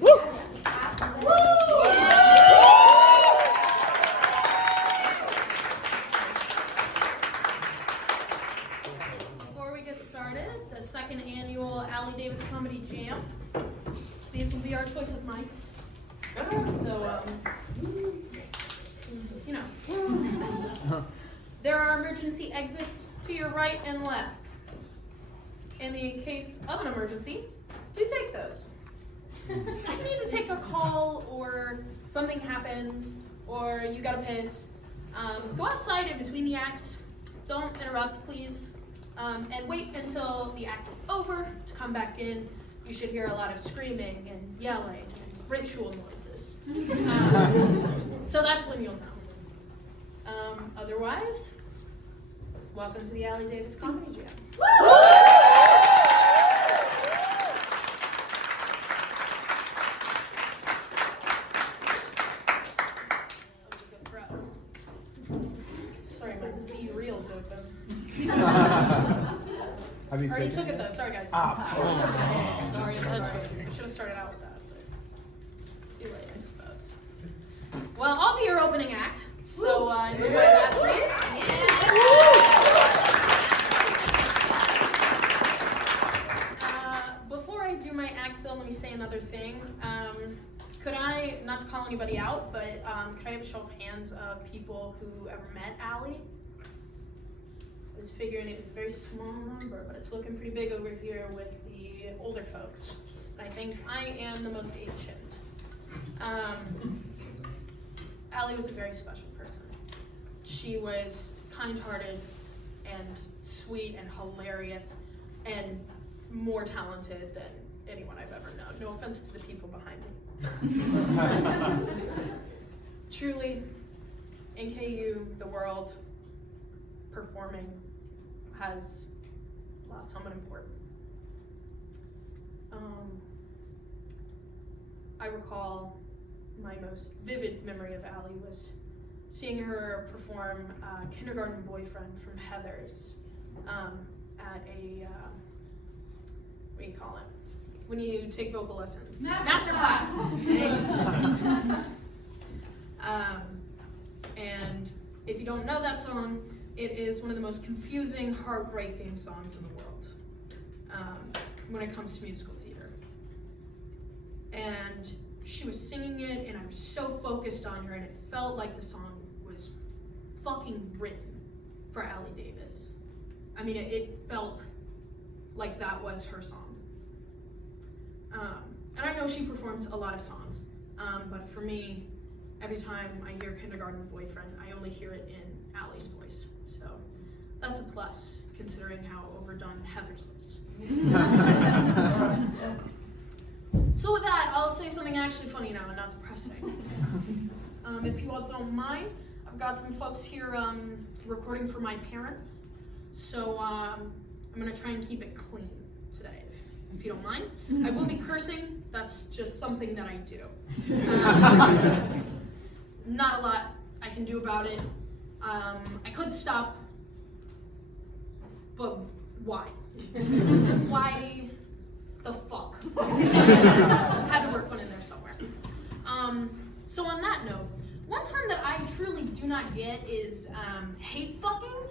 Before we get started, the second annual Allie Davis Comedy Jam. These will be our choice of mics. So, you know. There are emergency exits to your right and left. In the case of an emergency, do take those. If you need to take a call or something happens or you gotta piss, go outside in between the acts. Don't interrupt, please. And wait until the act is over to come back in. You should hear a lot of screaming and yelling and ritual noises. So that's when you'll know. Otherwise, welcome to the Allie Davis Comedy Jam. Woo! Sorry, my B-reel's open. I mean, already took it though. Sorry, guys. Sorry. I should have started out with that, but too late, I suppose. Well, I'll be your opening act, so enjoy that, please. Before I do my act, though, let me say another thing. Could I, not to call anybody out, but could I have a show of hands of people who ever met Allie? I was figuring it was a very small number, but it's looking pretty big over here with the older folks. And I think I am the most ancient. Allie was a very special person. She was kind-hearted and sweet and hilarious and more talented than anyone I've ever known. No offense to the people behind me. Truly, NKU, the world, performing has lost someone important. I recall my most vivid memory of Allie was seeing her perform Kindergarten Boyfriend from Heather's at a, what do you call it? When you take vocal lessons. Master class. And if you don't know that song, it is one of the most confusing, heartbreaking songs in the world when it comes to musical theater. And she was singing it, and I was so focused on her, and it felt like the song was fucking written for Allie Davis. I mean, it felt like that was her song. And I know she performs a lot of songs, but for me, every time I hear Kindergarten Boyfriend, I only hear it in Allie's voice. So that's a plus, considering how overdone Heather's is. So with that, I'll say something actually funny now and not depressing. If you all don't mind, I've got some folks here recording for my parents. So I'm gonna try and keep it clean today, if you don't mind. I will be cursing, that's just something that I do. Not a lot I can do about it. I could stop, but why? Why the fuck? Had to work one in there somewhere. So on that note, one term that I truly do not get is hate fucking.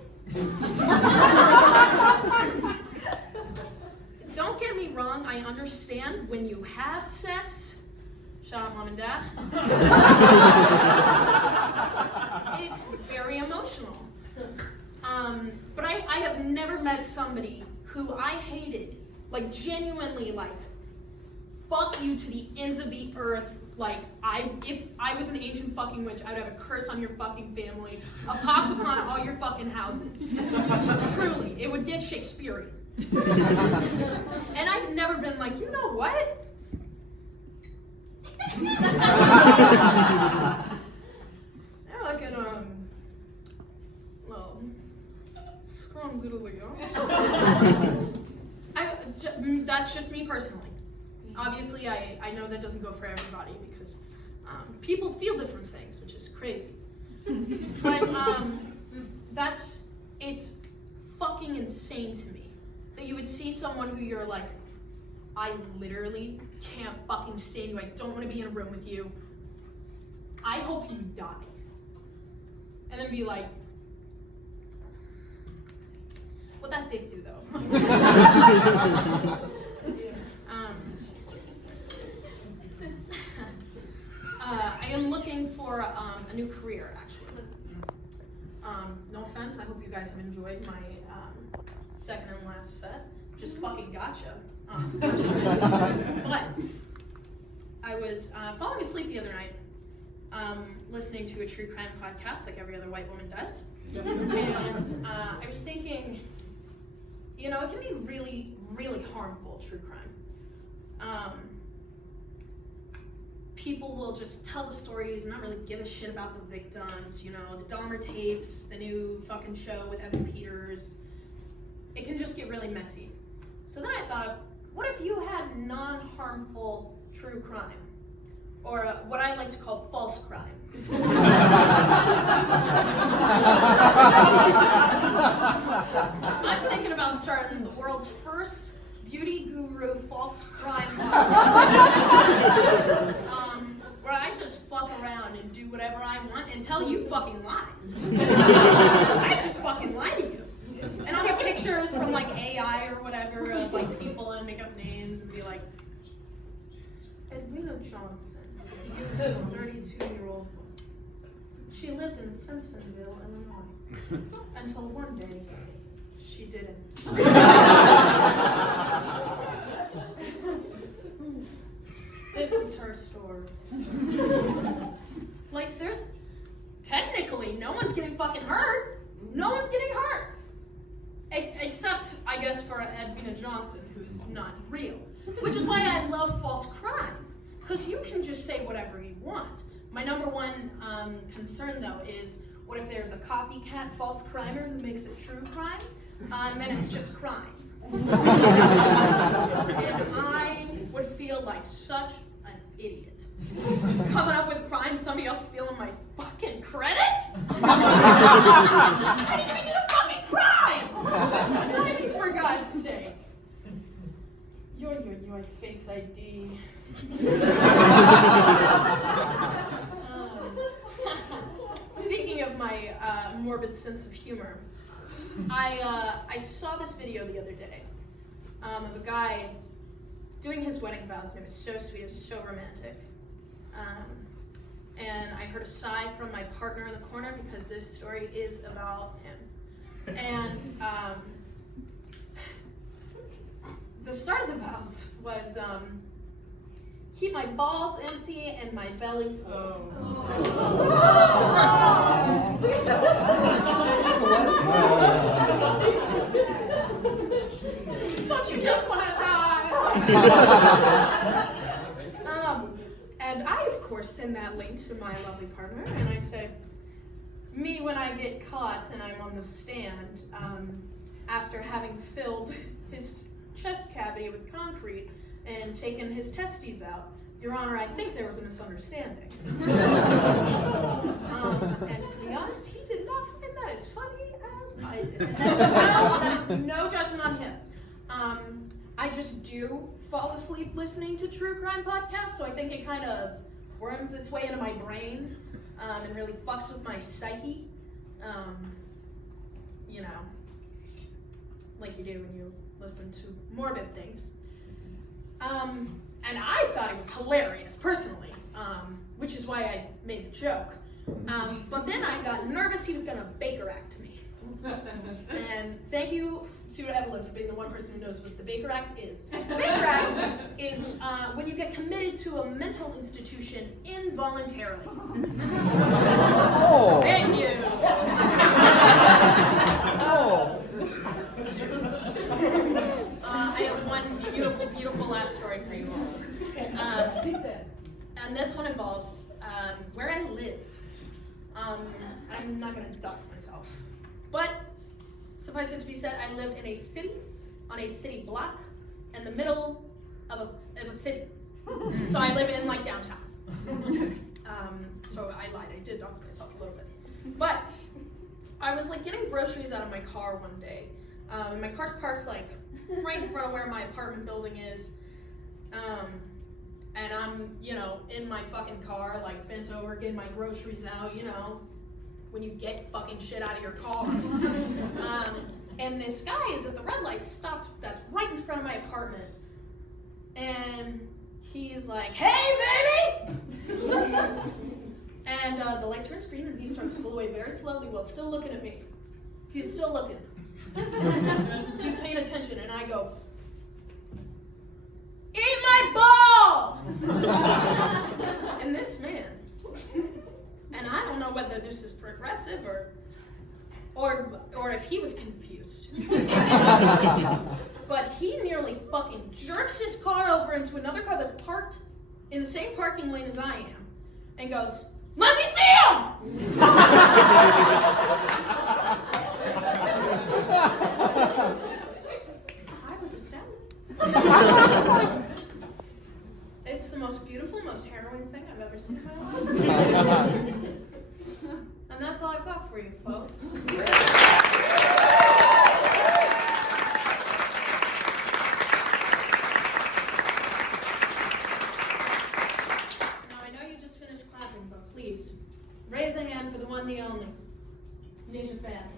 Don't get me wrong, I understand when you have sex. Shout out mom and dad. It's very emotional. But I have never met somebody who I hated, like genuinely, like, fuck you to the ends of the earth. Like, if I was an ancient fucking witch, I'd have a curse on your fucking family, a pox upon all your fucking houses. Truly, it would get Shakespearean. And I've never been like, you know what? They're looking, well, scrum-doodle-doo. That's just me personally. Obviously, I know that doesn't go for everybody because people feel different things, which is crazy. But it's fucking insane to me that you would see someone who you're like I literally can't fucking stand you. I don't want to be in a room with you. I hope you die. And then be like, what'd that dick do though? I am looking for a new career, actually. No offense, I hope you guys have enjoyed my second and last set. Just fucking gotcha. But I was falling asleep the other night, listening to a true crime podcast like every other white woman does. And I was thinking, you know, it can be really, really harmful, true crime. People will just tell the stories and not really give a shit about the victims, you know, the Dahmer tapes, the new fucking show with Evan Peters. It can just get really messy. So then I thought, what if you had non-harmful true crime? Or what I like to call false crime. I'm thinking about starting the world's first beauty guru false crime podcast. Where I just fuck around and do whatever I want and tell you fucking lies. I just fucking lie to you. And I'll get pictures from like AI or whatever of like people and make up names and be like, Edwina Johnson, a 32-year-old woman. She lived in Simpsonville, Illinois, until one day she didn't. This is her story. Like, there's technically no one's getting fucking hurt. No one's getting hurt. Except, I guess, for Edwina Johnson, who's not real. Which is why I love false crime. Because you can just say whatever you want. My number one concern, though, is what if there's a copycat false crimer who makes it true crime? And then it's just crime. And I would feel like such an idiot. Coming up with crime, somebody else stealing my fucking credit? I need to be doing fucking crimes! I mean, for God's sake. Yo, face ID. Speaking of my morbid sense of humor, I saw this video the other day of a guy doing his wedding vows, and it was so sweet, it was so romantic. And I heard a sigh from my partner in the corner because this story is about him. And the start of the vows was, keep my balls empty and my belly full. Don't you just want to die? And I, of course, send that link to my lovely partner, and I say, me when I get caught and I'm on the stand, after having filled his chest cavity with concrete and taken his testes out, Your Honor, I think there was a misunderstanding. And to be honest, he did not find that as funny as I did. And that is no judgment on him. I just do fall asleep listening to true crime podcasts, so I think it kind of worms its way into my brain and really fucks with my psyche. You know, like you do when you listen to morbid things. And I thought it was hilarious, personally, which is why I made the joke. But then I got nervous he was going to Baker Act me. And thank you to Evelyn for being the one person who knows what the Baker Act is. The Baker Act is when you get committed to a mental institution involuntarily. Oh. Thank you. Oh. I have one beautiful, beautiful last story for you all. And this one involves where I live. I'm not going to dox myself. But suffice it to be said, I live in a city, on a city block, in the middle of a city. So I live in like downtown. So I lied, I did dox myself a little bit. But I was like getting groceries out of my car one day. And my car's parked like right in front of where my apartment building is. And I'm, in my fucking car, like, bent over, getting my groceries out, when you get fucking shit out of your car. And this guy is at the red light, stopped, that's right in front of my apartment. And he's like, "Hey, baby!" And the light turns green and he starts to pull away very slowly while still looking at me. He's still looking. He's paying attention, and I go, "Eat my balls!" And this man, and I don't know whether this is progressive or if he was confused, but he nearly fucking jerks his car over into another car that's parked in the same parking lane as I am, and goes, "Let me see him!" I was astounded. It's the most beautiful, most harrowing thing I've ever seen in my life. And that's all I've got for you, folks. Now, I know you just finished clapping, but please, raise a hand for the one, the only Ninja Fans.